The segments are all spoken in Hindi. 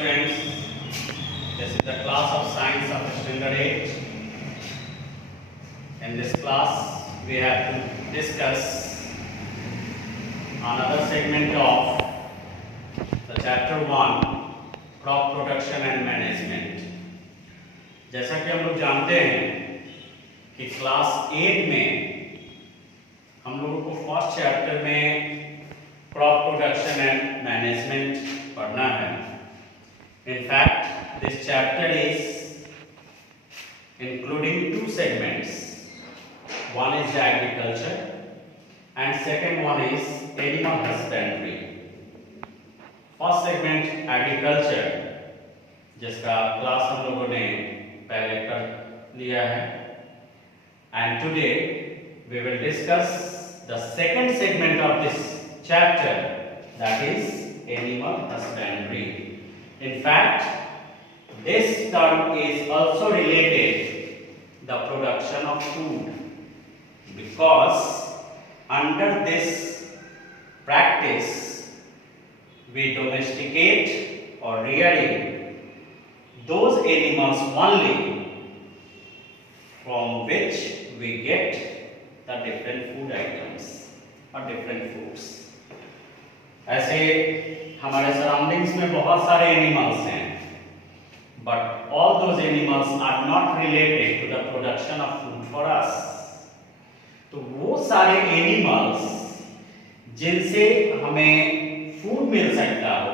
students, this is the class of science of standard 8. In this class, we have to discuss another segment of the chapter 1, crop production and management. जैसा कि हम लोग जानते हैं कि क्लास 8 में हम लोगों को फर्स्ट चैप्टर में क्रॉप प्रोडक्शन एंड मैनेजमेंट पढ़ना है. In fact, this chapter is including two segments. One is the agriculture and second one is animal husbandry. First segment agriculture, जिसका क्लास हम लोगों ने पहले कर लिया है, and today we will discuss the second segment of this chapter, that is animal husbandry. In fact, this term is also related the production of food, because under this practice we domesticate or rearing those animals only from which we get the different food items or different foods. ऐसे हमारे सराउंडिंग्स में बहुत सारे एनिमल्स हैं, but all those animals are not related to the production of food for us. तो वो सारे एनिमल्स जिनसे हमें फूड मिल सकता हो,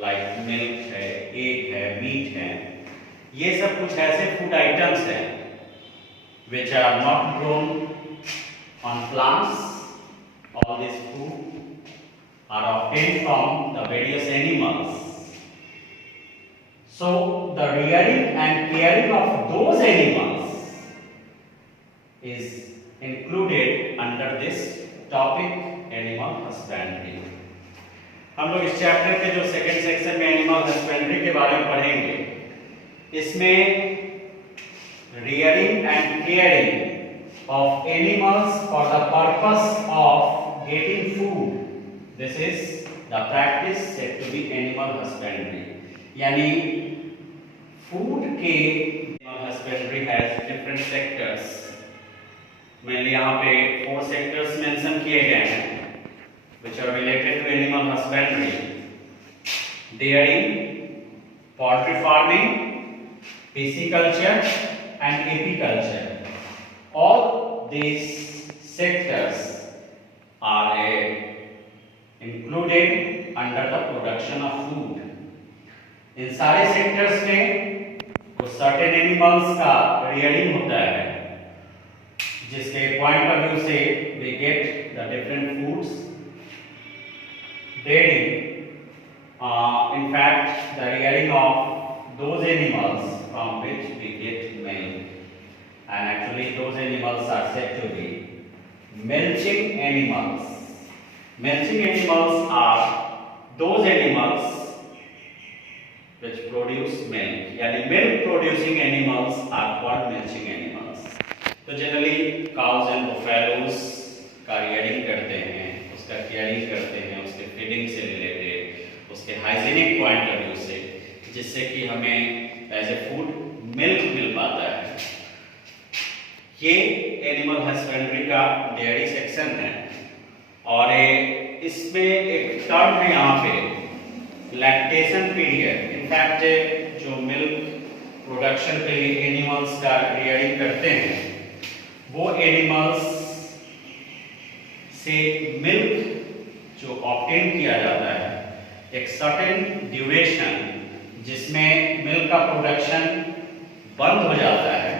लाइक मिल्क है, एग है, मीट है, ये सब कुछ ऐसे फूड आइटम्स हैं which are not grown on plants. All this food are obtained from the various animals. So the rearing and caring of those animals is included under this topic, animal husbandry. हम लोग इस चैप्टर के जो सेकंड सेक्शन में एनिमल हस्बेंड्री के बारे में पढ़ेंगे, इसमें rearing and caring of animals for the purpose of getting food, this is the practice said to be animal husbandry. यानी फूड के animal husbandry has different sectors. mainly यहाँ पे 4 sectors mention किए गए हैं which are related to animal husbandry: dairying, poultry farming, pisciculture and apiculture. All these sectors are included under the production of food. इन सारे sectors में कुछ certain animals का rearing होता है, जिसके point of view से we get the different foods. Dairying, in fact, the rearing of those animals from which we get milk, and actually those animals are said to be milching animals. Milching animals are those animals which produce milk, यानी milk producing animals are called milching animals. तो generally cows and buffaloes का rearing करते हैं, उसका caring करते हैं, उसके feeding से related, उसके hygienic point of view से, जिससे कि हमें एज ए फूड मिल्क मिल पाता है. ये एनिमल हस्बेंड्री का डेयरी सेक्शन है, और इसमें एक टर्म है यहाँ पे लैक्टेशन पीरियड. इनफैक्ट जो मिल्क प्रोडक्शन के लिए एनिमल्स का रियरिंग करते हैं, वो एनिमल्स से मिल्क जो ऑब्टेन किया जाता है, एक सर्टेन ड्यूरेशन जिसमें मिल्क का प्रोडक्शन बंद हो जाता है,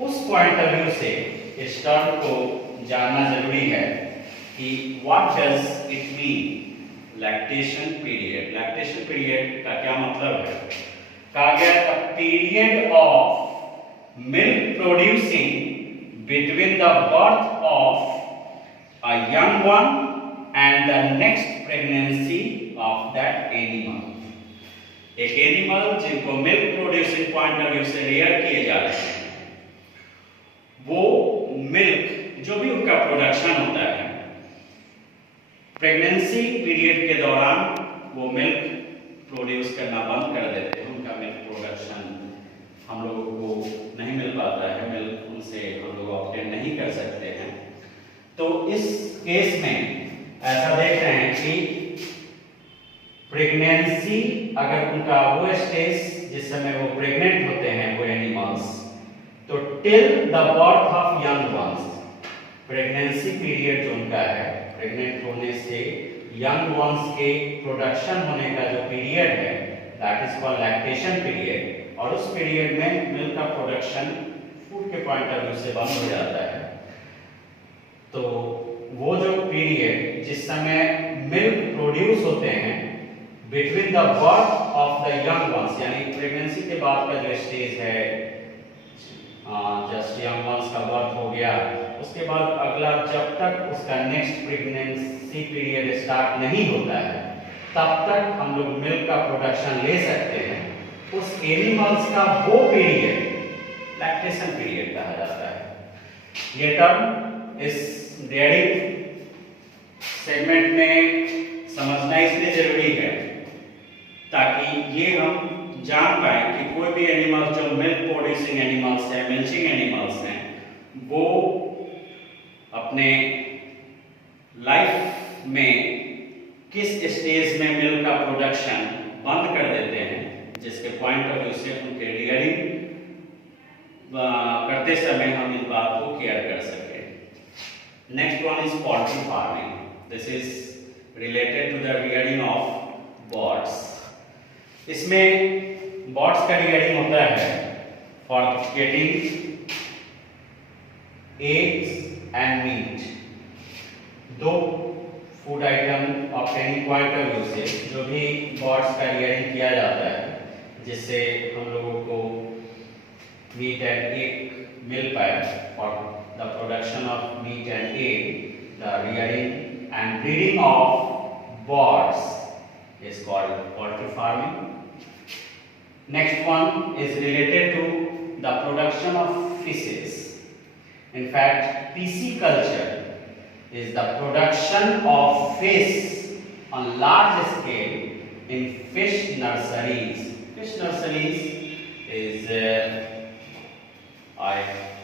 उस पॉइंट ऑफ व्यू से इस टर्म को जानना जरूरी है कि what does it mean lactation period. Lactation period का क्या मतलब है? कहा गया period of milk producing between the birth of a young one and the next pregnancy of that animal. एक एनिमल जिनको milk producing point of view से रेयर किए जा रहे हैं, वो मिल्क जो भी उनका प्रोडक्शन होता है, प्रेगनेंसी पीरियड के दौरान वो मिल्क प्रोड्यूस करना बंद कर देते हैं, उनका मिल्क प्रोडक्शन हम लोगों को नहीं मिल पाता है, मिल्क उनसे हम लोग ऑब्टेन नहीं कर सकते हैं। तो इस केस में ऐसा देख रहे हैं कि प्रेगनेंसी, अगर उनका वो स्टेज जिस समय वो प्रेग्नेंट होते हैं वो एनिमल्स, तो till the birth of young ones, pregnancy period जो उनका है, प्रेग्नेंट होने से यंग वंस के प्रोडक्शन होने का जो पीरियड है, that is called lactation period. और उस पीरियड में मिल्क का प्रोडक्शन फूड के पॉइंट ऑफ व्यू से बंद हो जाता है। तो वो जो पीरियड जिस समय मिल्क प्रोड्यूस होते हैं between the birth of the young ones, यानी प्रेगनेंसी के बाद का जो स्टेज है, जस्ट यंग वंस का बर्थ हो गया, उसके बाद अगला जब तक उसका नेक्स्ट प्रेगनेंसी पीरियड स्टार्ट नहीं होता है तब तक हम लोग मिल्क का प्रोडक्शन ले सकते हैं। उस एनिमल्स का वो पीरियड लैक्टेशन पीरियड कहा जाता है। ये टर्म इस डेयरी सेगमेंट में समझना इसलिए जरूरी है ताकि ये हम जान पाए कि कोई भी एनिमल्स जो मिल्क प्रोड्यूसिंग एनिमल्स हैं, मिल्चिंग एनिमल्स हैं, वो अपने लाइफ में किस स्टेज में मिल्क का प्रोडक्शन बंद कर देते हैं, जिसके पॉइंट ऑफ व्यू से उनके रियरिंग करते समय हम इस बात को केयर कर सकें। Next one is poultry farming. This is related to the rearing of birds. इसमें बर्ड्स का रियरिंग होता है for getting eggs and meat, दो food item obtaining point of view से जो भी बर्ड्स का रियरिंग किया जाता है जिससे हम लोगों को मीट एंड एग मिल पाए, for the production of meat and egg, the rearing and breeding of birds is called poultry farming. Next one is related to the production of fishes. In fact, pisciculture is the production of fish on large scale in fish nurseries. Fish nurseries is a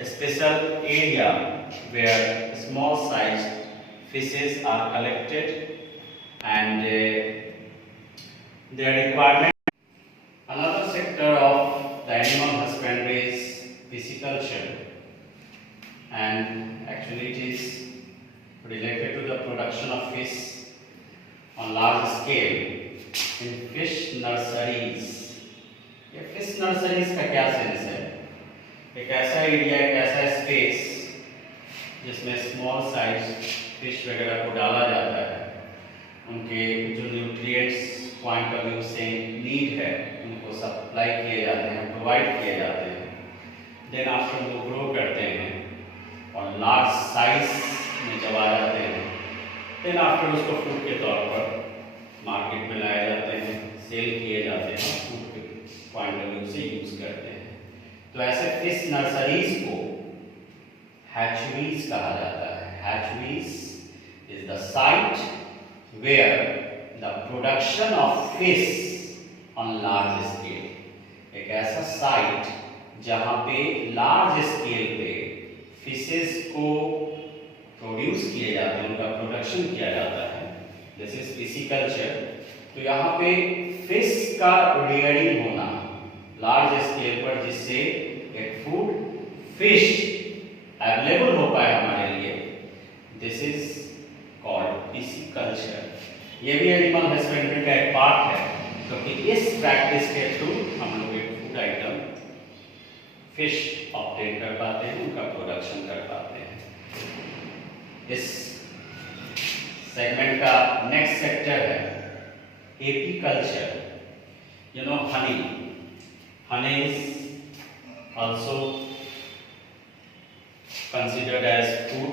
special area where small sized fishes are collected and their requirement. Another sector of the animal husbandry is pisciculture, and actually it is related to the production of fish on large scale in fish nurseries. ये fish nurseries का क्या सेंस है? एक ऐसा एरिया, एक ऐसा स्पेस जिसमें स्मॉल साइज फिश वगैरह को डाला जाता है, उनके जो न्यूट्रिएंट्स पॉइंट ऑफ व्यू से नीड है उनको सप्लाई किए जाते हैं, प्रोवाइड किए जाते हैं। देन आफ्टर वो ग्रो करते हैं और लार्ज साइज में जब आ जाते हैं, देन आफ्टर उसको फूड के तौर पर मार्केट में लाए जाते हैं, सेल किए जाते हैं, फूड के पॉइंट ऑफ व्यू से यूज करते हैं। तो ऐसे फिश नर्सरीज को हैचरीज कहा जाता है। Hatcheries is the site where the production of fish on large scale, एक ऐसा साइट जहां पे लार्ज स्केल पे फिशेस को प्रोड्यूस किए जाते हैं, उनका प्रोडक्शन किया जाता है। This is pisciculture. तो यहाँ पे फिश का रियरिंग होना लार्ज स्केल पर, जिससे एक फूड फिश अवेलेबल हो पाए हमारे लिए, दिस इज कॉल्ड पिसिकल्चर। ये भी एनिमल हस्बेंड्री का एक पार्ट है, क्योंकि इस प्रैक्टिस के थ्रू हम लोग एक फूड आइटम फिश ऑब्टेन कर पाते हैं, उनका प्रोडक्शन कर पाते हैं। इस सेगमेंट का नेक्स्ट सेक्टर है apiculture. You know honey, honey is also considered as food,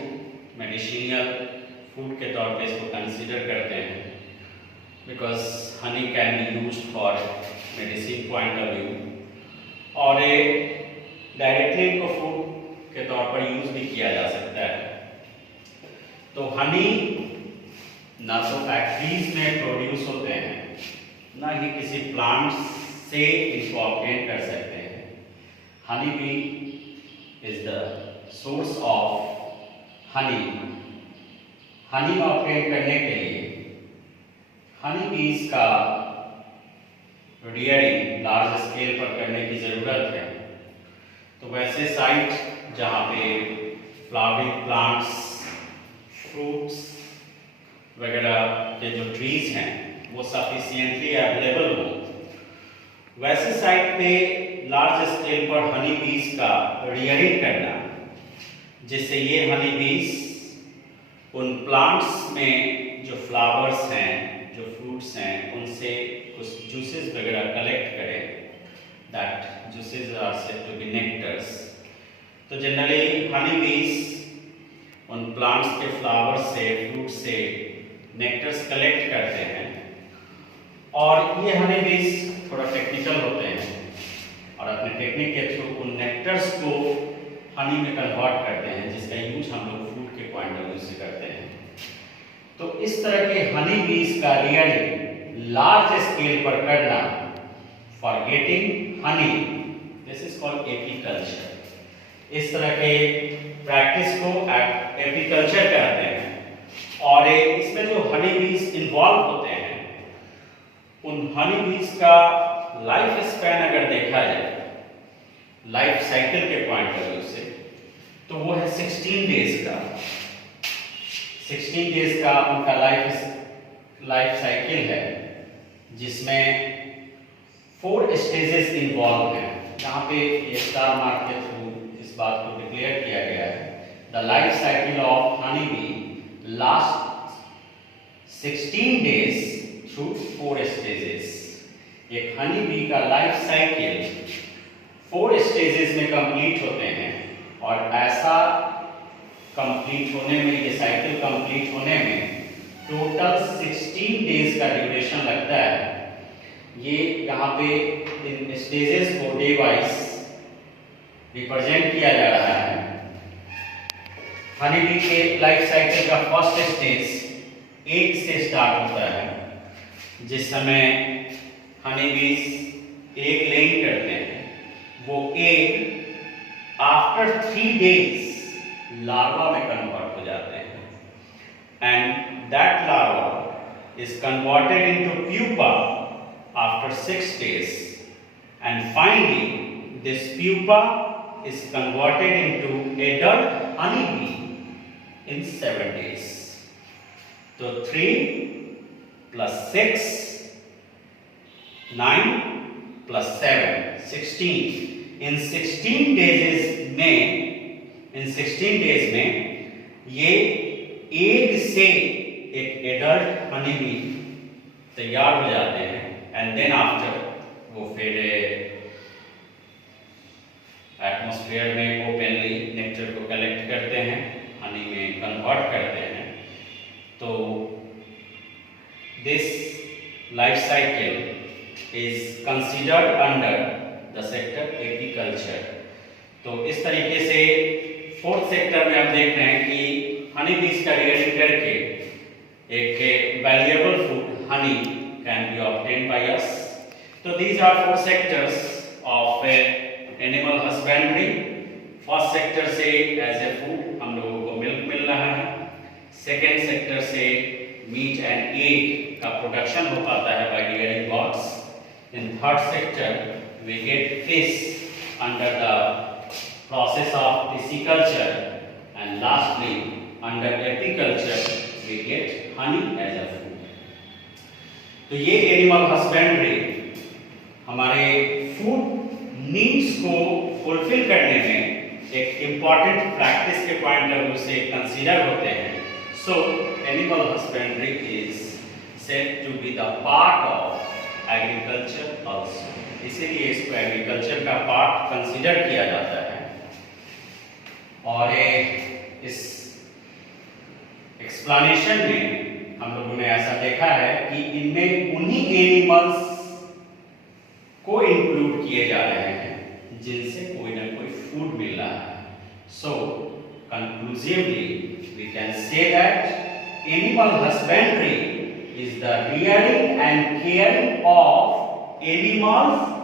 medicinal food के तौर पे इसको कंसिडर करते हैं, because honey can be used for medicine point of view, और डायरेक्टली इनको फूड के तौर पर यूज भी किया जा सकता है। तो हनी ना तो फैक्ट्रीज में प्रोड्यूस होते हैं, ना ही किसी प्लांट से इसको ऑब्टेन कर सकते हैं। Honey bee is the source of honey. Honey obtain करने के लिए हनी बीज का रियरिंग लार्ज स्केल पर करने की ज़रूरत है। तो वैसे साइट जहाँ पे फ्लावरिंग प्लांट्स, फ्रूट्स वगैरह के जो ट्रीज हैं वो सफिशिएंटली अवेलेबल हो, वैसे साइट पे लार्ज स्केल पर हनी बीज का रियरिंग करना, जिससे ये हनी बीज उन प्लांट्स में जो फ्लावर्स हैं, जो फ्रूट्स हैं, उनसे कुछ जूसेस वगैरह कलेक्ट करें। That juices are said to be nectars. तो जनरली हनी बीज उन प्लांट्स के फ्लावर्स से, फ्रूट्स से नेक्टर्स कलेक्ट करते हैं, और ये हनी बीज थोड़ा टेक्निकल होते हैं और अपने टेक्निक के थ्रू उन नेक्टर्स को हनी में कन्वर्ट करते हैं, जिसका यूज हम लोग फूड के पॉइंट ऑफ व्यू से करते हैं। तो इस तरह के हनी बीज का रियरिंग लार्ज स्केल पर करना for getting Honey, this is called apiculture. इस तरह के प्रैक्टिस को एपीकल्चर कहते हैं। और इसमें जो हनी बीज इन्वॉल्व होते हैं, उन हनी बीज का लाइफ स्पैन अगर देखा जाए लाइफ साइकिल के पॉइंट ऑफ व्यू से, तो वो है 16 डेज का। 16 डेज का उनका लाइफ साइकिल है, जिसमें 4 स्टेजेस इन्वॉल्व हैं। यहाँ पे ये स्टार मार्क के थ्रू इस बात को डिक्लेयर किया गया है। The life cycle of honey bee last 16 days through 4 stages. एक हनी बी का लाइफ साइकिल 4 स्टेजेस में कंप्लीट होते हैं, और ऐसा कंप्लीट होने में, ये साइकिल कंप्लीट होने में टोटल 16 डेज का ड्यूरेशन लगता है। ये यहाँ पे इन स्टेजेस को डे वाइज रिप्रेजेंट किया जा रहा है। हनी बी के लाइफ साइकिल का फर्स्ट स्टेज एग से स्टार्ट होता है, जिस समय हनी बीज एग लेइंग करते हैं। वो एग आफ्टर 3 डेज लार्वा में कन्वर्ट हो जाते हैं, and that larva is converted into pupa after 6 days, and finally this pupa is converted into adult honey bee in 7 days. So 3 plus 6, 9 plus 7, 16. In 16 days में ये एग से एक एडल्ट हनी बी तैयार हो जाते हैं, एंड देन आफ्टर वो फिर एटमॉस्फेयर में ओपनली नेक्टर को कलेक्ट करते हैं, हनी में कन्वर्ट करते हैं। तो this life cycle is considered under the sector apiculture. तो इस तरीके से 4th सेक्टर में हम देख रहे हैं कि हनी बीज का रियरिंग करके एक valuable food honey can be obtained by us. So these are 4 sectors of animal husbandry. First sector से as a food हम लोगों को मिल्क मिल रहा है। सेकेंड सेक्टर से मीट एंड एग का प्रोडक्शन हो पाता है by rearing birds. In third sector we get fish under the process of pisciculture, and lastly under apiculture we get honey as a food. तो ये एनिमल हस्बेंड्री हमारे फूड नीड्स को फुलफिल करने में एक इम्पॉर्टेंट प्रैक्टिस के पॉइंट ऑफ व्यू से कंसीडर होते हैं। So animal husbandry is said to be the part of agriculture also. इसीलिए इसको एग्रीकल्चर का पार्ट कंसीडर किया जाता है। और इस एक्सप्लेनेशन में हम लोगों ने ऐसा देखा है कि इनमें उन्हीं एनिमल्स को इंक्लूड किए जा रहे हैं जिनसे कोई ना कोई फूड मिल रहा है। So conclusively we can say that animal husbandry is the rearing and caring of animals